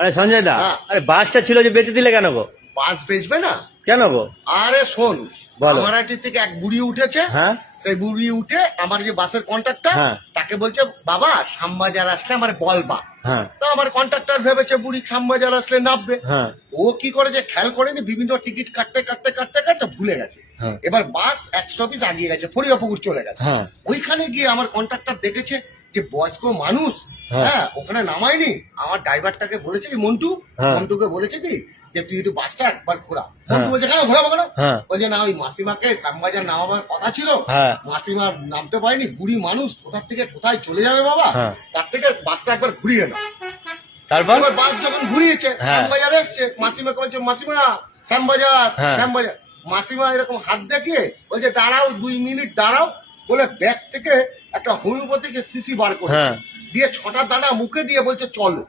আরে সঞ্জয় দা, হ্যাঁ। আরে বাসটা ছিল যে বেঁচে দিলে কেন গো? বাস বেচবে না? কেন গো? আরে শোন, বলো। আমারাটি থেকে এক বুড়ি উঠেছে। হ্যাঁ সেই বুড়ি উঠে আমার যে বাসের কন্ট্রাক্টর, হ্যাঁ। তাকে বলছে বাবা শ্যামবাজার আসলে আমার বলবা। হ্যাঁ তো আমার কন্ট্রাক্টর ভেবেছে বুড়ি শ্যামবাজার আসলে নামবে। হ্যাঁ ও কি করেছে খেয়াল করেনি, বিভিন্ন টিকিট কাটতে কাটতে কাটতে কাটতে ভুলে গেছে। হ্যাঁ। এবার বাস 100 পিস আগিয়ে গেছে, ফরিয়াপুকুর চলে গেছে। হ্যাঁ। ওইখানে গিয়ে আমার কন্ট্রাক্টর দেখেছে যে বয়স্ক মানুষ, হ্যাঁ। হ্যাঁ ওখানে নামায়নি। আমার ড্রাইভারটাকে বলেছে কি মন্টু, হ্যাঁ। মন্টুকে বলেছে কি যে তুই একটু বাসটা একবার ঘোরা। হ্যাঁ। মন্টু বলছে কেন ঘোরাবো কেন? হ্যাঁ। বলছে না ওই মাসিমাকে শ্যামবাজার নামাবার কথা ছিল, হ্যাঁ। মাসিমা নামতে পারেনি, বুড়ি মানুষ কোথা থেকে কোথায় চলে যাবে বাবা, হ্যাঁ। তার থেকে বাসটা একবার ঘুরিয়ে নাও। তারপর? এবার বাস যখন ঘুরিয়েছে, হ্যাঁ। শ্যামবাজার এসছে, মাসিমাকে বলছে মাসিমা শ্যামবাজার, হ্যাঁ। শ্যামবাজার। মাসিমা এরকম হাত দেখিয়ে বলছে দাঁড়াও 2 মিনিট দাঁড়াও, বলে ব্যাগ থেকে একটা হোমিওপ্যাথিক শিশি বার করে হ্যাঁ। দিয়ে 6টা দানা মুখে দিয়ে বলছে চলো।